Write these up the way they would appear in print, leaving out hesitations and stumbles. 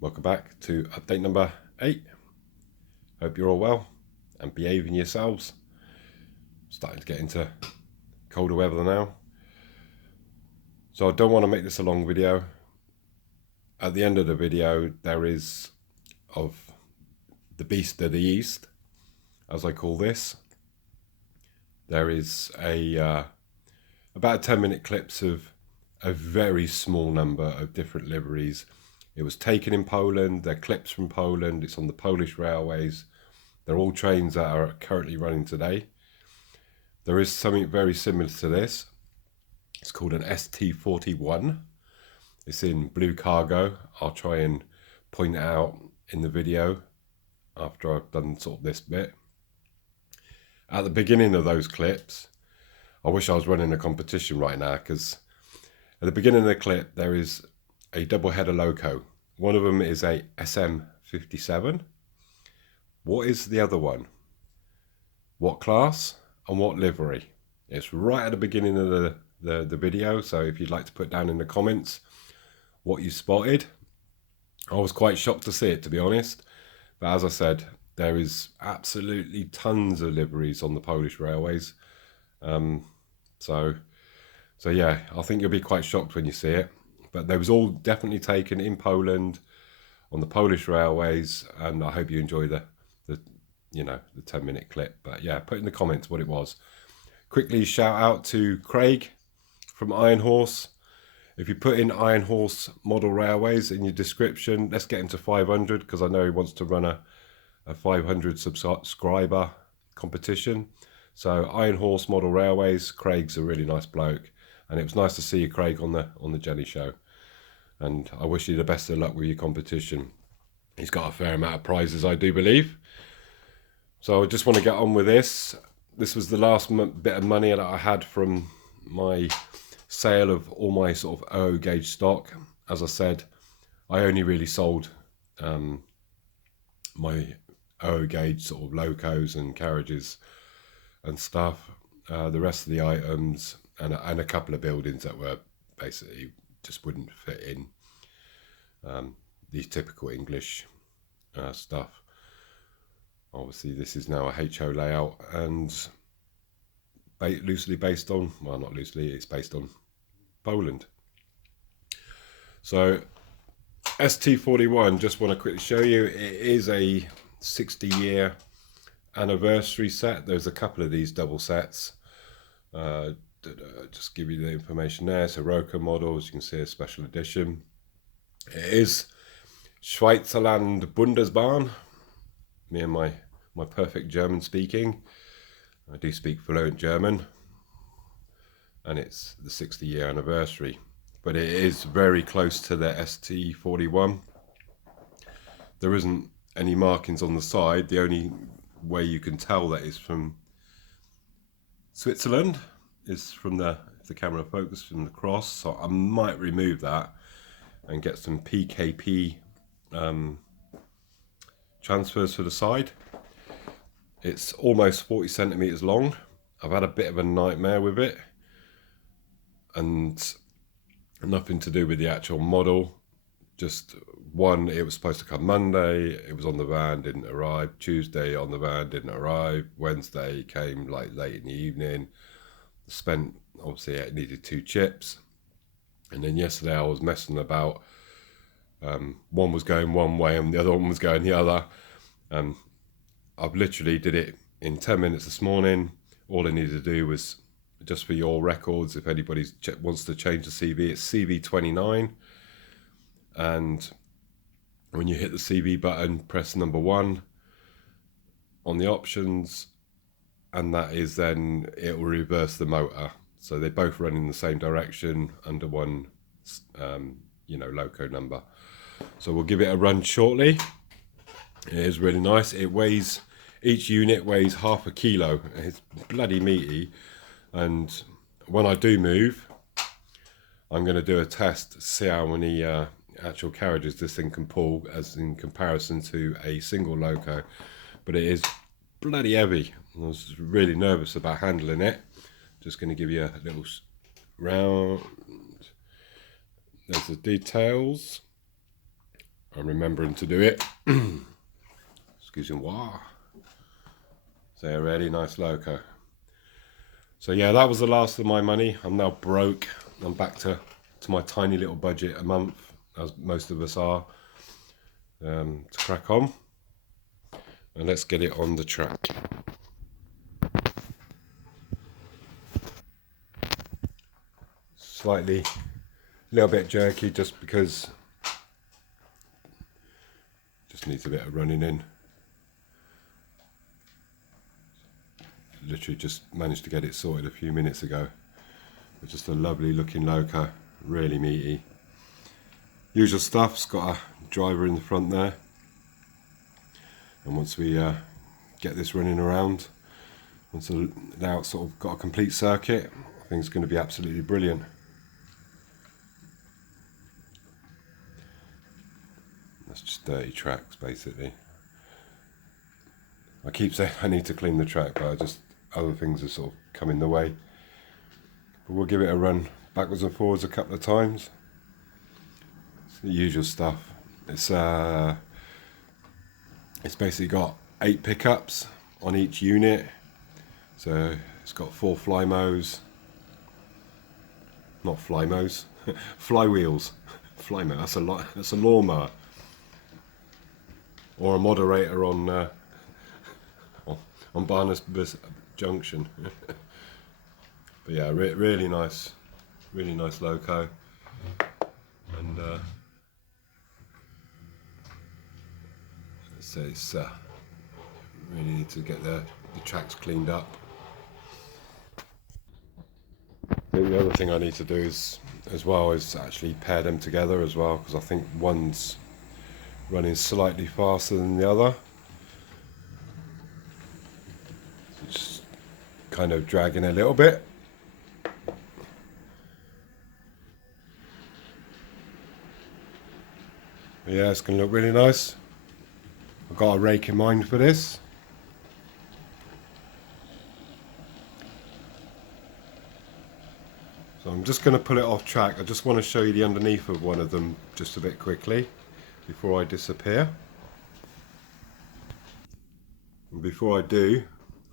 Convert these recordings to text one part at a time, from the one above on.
Welcome back to update number 8. Hope you're all well and behaving yourselves. Starting to get into colder weather now. So I don't want to make this a long video. At the end of the video there is of the beast of the east, as I call this. There is about 10-minute clips of a very small number of different liveries. It was taken in Poland, they're clips from Poland, it's on the Polish railways. They're all trains that are currently running today. There is something very similar to this. It's called an ST41. It's in blue cargo. I'll try and point it out in the video after I've done sort of this bit. At the beginning of those clips, I wish I was running a competition right now, because at the beginning of the clip there is a double header loco. One of them is a SM57. What is the other one? What class and what livery? It's right at the beginning of the video, so if you'd like to put down in the comments what you spotted. I was quite shocked to see it, to be honest, but as I said, there is absolutely tons of liveries on the Polish railways. So yeah, I think you'll be quite shocked when you see it. But they was all definitely taken in Poland on the Polish railways, and I hope you enjoy the 10-minute clip. But yeah, put in the comments what it was. Quickly shout out to Craig from Iron Horse. If you put in Iron Horse model railways in your description, let's get him to 500, because I know he wants to run a 500 subscriber competition. So Iron Horse model railways, Craig's a really nice bloke, and it was nice to see you, Craig, on the Jenny show, and I wish you the best of luck with your competition. He's got a fair amount of prizes, I do believe. So I just want to get on with this. This was the last bit of money that I had from my sale of all my sort of OO gauge stock. As I said, I only really sold my OO gauge sort of locos and carriages and stuff. The rest of the items and a couple of buildings that were basically just wouldn't fit in these typical English stuff. Obviously this is now a HO layout, and loosely based on, well, not loosely, it's based on Poland. So ST41, just want to quickly show you, it is a 60-year anniversary set. There's a couple of these double sets. Just give you the information there. So Loco model, as you can see, a special edition. It is Schweizerland Bundesbahn. Me and my perfect German speaking. I do speak fluent German, and it's the 60-year anniversary. But it is very close to the ST41. There isn't any markings on the side. The only way you can tell that it's from Switzerland is from the camera focus from the cross. So I might remove that and get some PKP transfers for the side. It's almost 40 centimeters long. I've had a bit of a nightmare with it, and nothing to do with the actual model. Just one, it was supposed to come Monday, it was on the van, didn't arrive. Tuesday on the van, didn't arrive. Wednesday came like late in the evening. Spent, obviously it needed 2 chips. And then yesterday I was messing about. One was going one way and the other one was going the other. I've literally did it in 10 minutes this morning. All I needed to do was, just for your records, if anybody wants to change the CV, it's CV29. And when you hit the CV button, press number 1 on the options, and that is then, it will reverse the motor. So they both run in the same direction under one, loco number. So we'll give it a run shortly. It is really nice. It weighs, each unit weighs half a kilo. It's bloody meaty. And when I do move, I'm going to do a test to see how many actual carriages this thing can pull as in comparison to a single loco. But it is bloody heavy. I was really nervous about handling it. Just going to give you a little round. There's the details. I'm remembering to do it. Excuse me. Wow. So a really nice Loco. So yeah, that was the last of my money. I'm now broke. I'm back to my tiny little budget a month, as most of us are, to crack on. And let's get it on the track. Slightly, a little bit jerky just because just needs a bit of running in. Literally just managed to get it sorted a few minutes ago. It's just a lovely looking Loco, really meaty. Usual stuff, it's got a driver in the front there. And once we get this running around, now it's sort of got a complete circuit, I think it's going to be absolutely brilliant. That's just dirty tracks basically. I keep saying I need to clean the track, but other things are sort of come in the way. But we'll give it a run backwards and forwards a couple of times. It's the usual stuff. It's basically got 8 pickups on each unit. So it's got 4 flymos. Not flymos. Flywheels. Flymo, that's a lawnmower. Or a moderator on Barnes Junction. But yeah, really nice Loco. And so it's really need to get the tracks cleaned up. I think the other thing I need to do is actually pair them together as well, because I think one's running slightly faster than the other. Just kind of dragging a little bit. But yeah, it's going to look really nice. I've got a rake in mind for this. So I'm just going to pull it off track. I just want to show you the underneath of one of them just a bit quickly before I disappear. And before I do,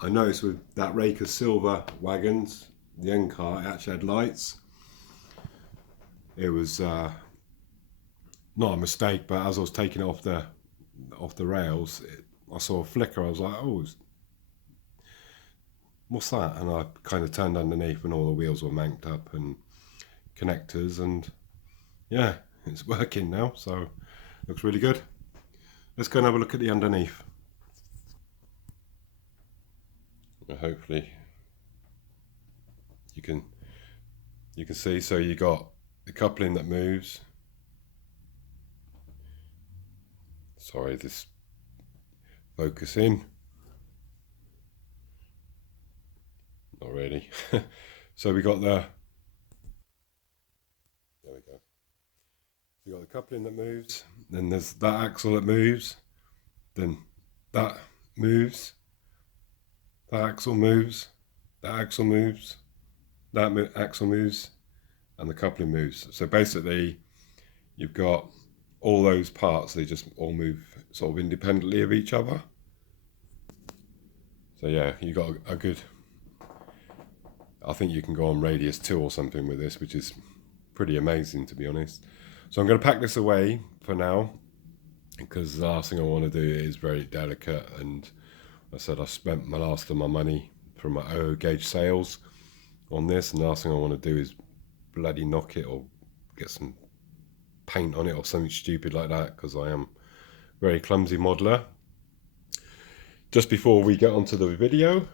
I noticed with that rake of silver wagons, the end car, it actually had lights. It was not a mistake, but as I was taking it off the rails, I saw a flicker. I was like, oh, what's that? And I kind of turned underneath and all the wheels were manked up and connectors, and yeah, it's working now, so looks really good. Let's go and have a look at the underneath. Hopefully you can see. So you got the coupling that moves. Sorry, this focusing. Not really. So we got there we go. You got the coupling that moves, then there's that axle that moves, then that moves, that axle moves, that axle moves, that axle moves, and the coupling moves. So basically you've got all those parts, they just all move sort of independently of each other. So yeah, you got a good, I think you can go on radius 2 or something with this, which is pretty amazing, to be honest. So I'm going to pack this away for now, because the last thing I want to do is very delicate, and I said I spent my last of my money from my O gauge sales on this, and the last thing I want to do is bloody knock it or get some paint on it or something stupid like that, because I am a very clumsy modeler. Just before we get onto the video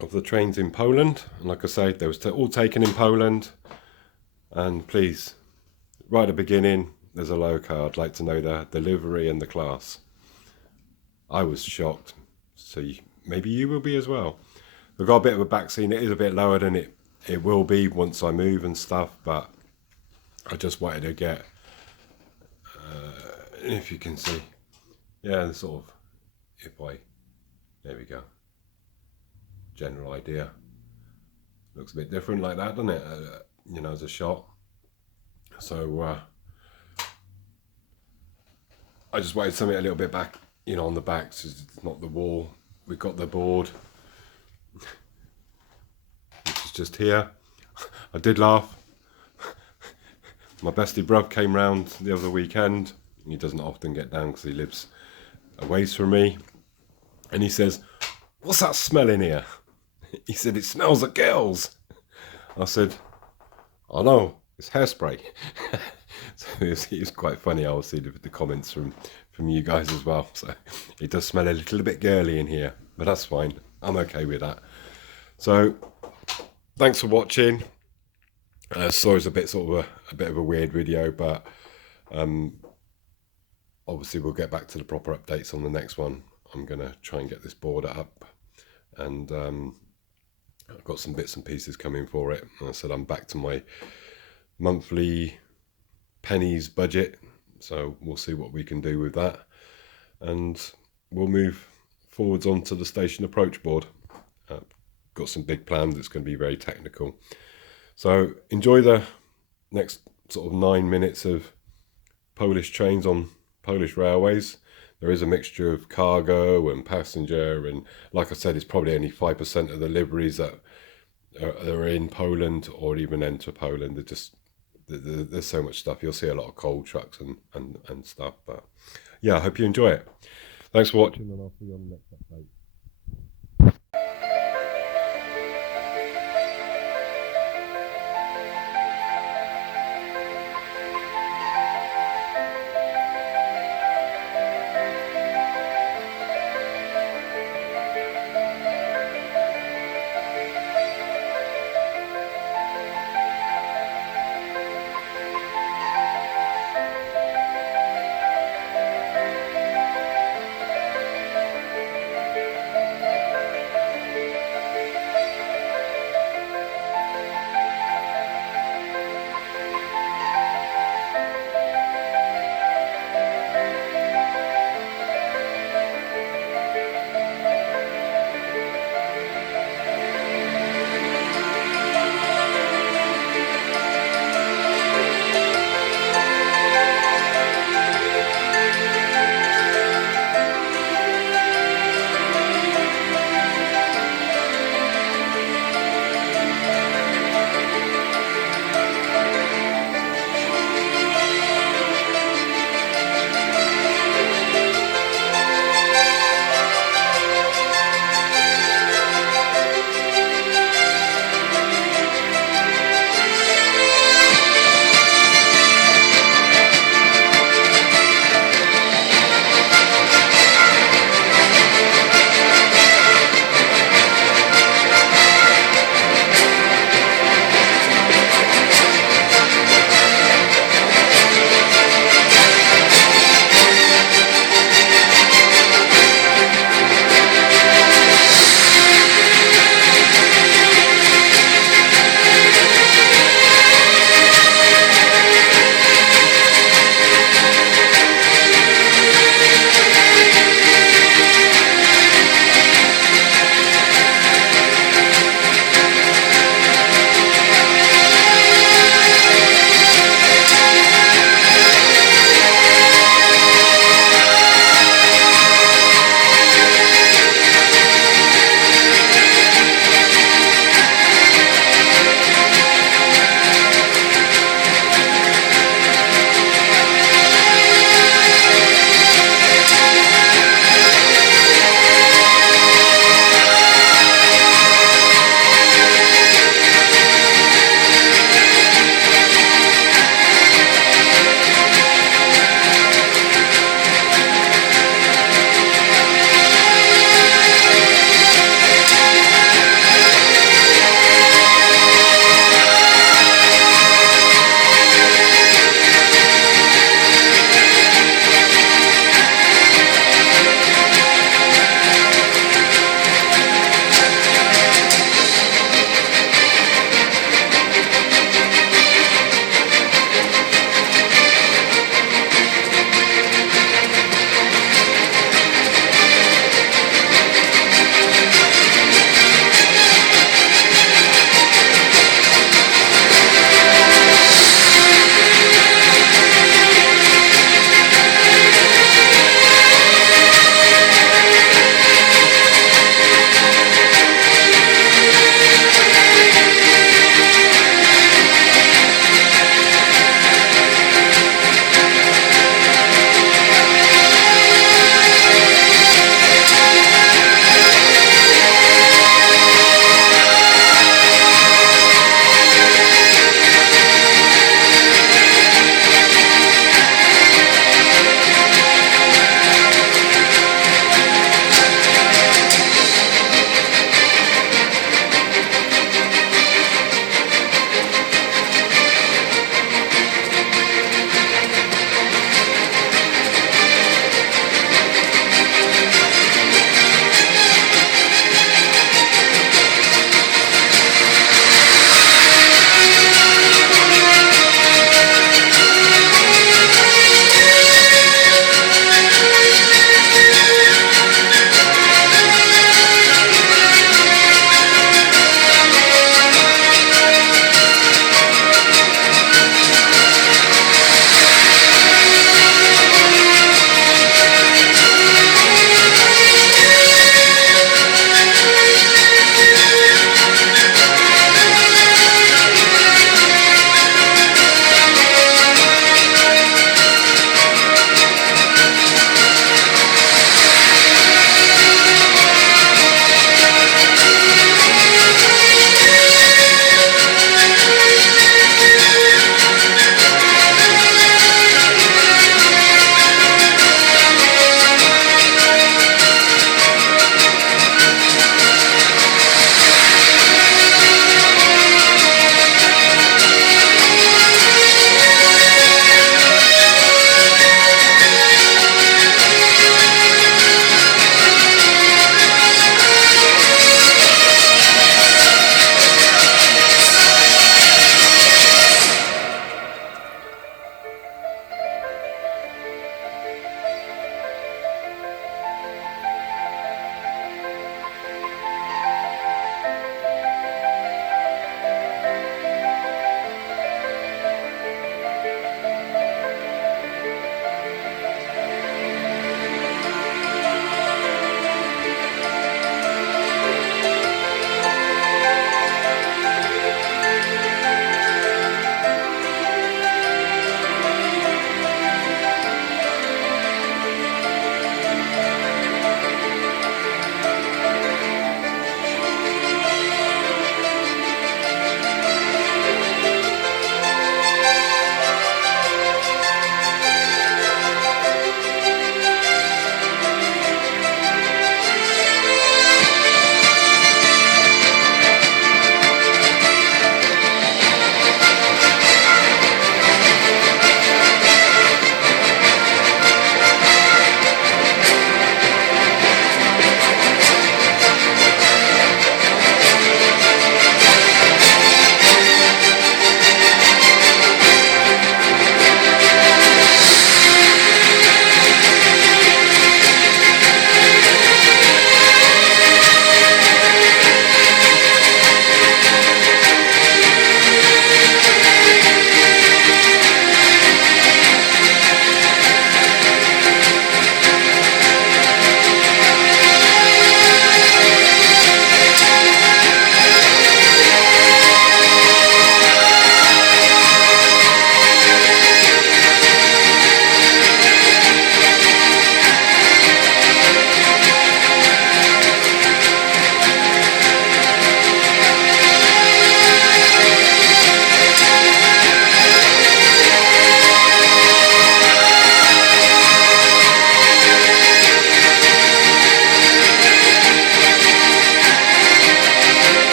of the trains in Poland, and like I say, they was all taken in Poland, and please, right at the beginning, there's a Loco. I'd like to know the livery and the class. I was shocked, so maybe you will be as well. We've got a bit of a back scene. It is a bit lower than it will be once I move and stuff, but I just wanted to get, if you can see, yeah, sort of, there we go, general idea. Looks a bit different like that, doesn't it? You know, as a shot. So I just wanted something a little bit back, you know, on the back, so it's not the wall. We've got the board, which is just here. I did laugh. My bestie bruv came round the other weekend. He doesn't often get down because he lives a ways from me. And he says, "What's that smell in here?" He said, "It smells of girls." I said, "I know, it's hairspray." So it was quite funny. I will see the comments from you guys as well. So it does smell a little bit girly in here, but that's fine. I'm okay with that. So thanks for watching. Sorry, it's a bit a bit of a weird video, but obviously we'll get back to the proper updates on the next one. I'm gonna try and get this board up, and I've got some bits and pieces coming for it. And I said I'm back to my monthly pennies budget, so we'll see what we can do with that, and we'll move forwards onto the station approach board. Got some big plans. It's going to be very technical, so enjoy the next sort of 9 minutes of Polish trains on Polish railways. There is a mixture of cargo and passenger, and like I said, it's probably only 5% of the liveries that are in Poland or even enter Poland. They're just, there's so much stuff. You'll see a lot of coal trucks and stuff. But yeah, I hope you enjoy it. Thanks for watching, and I'll see you on the next update.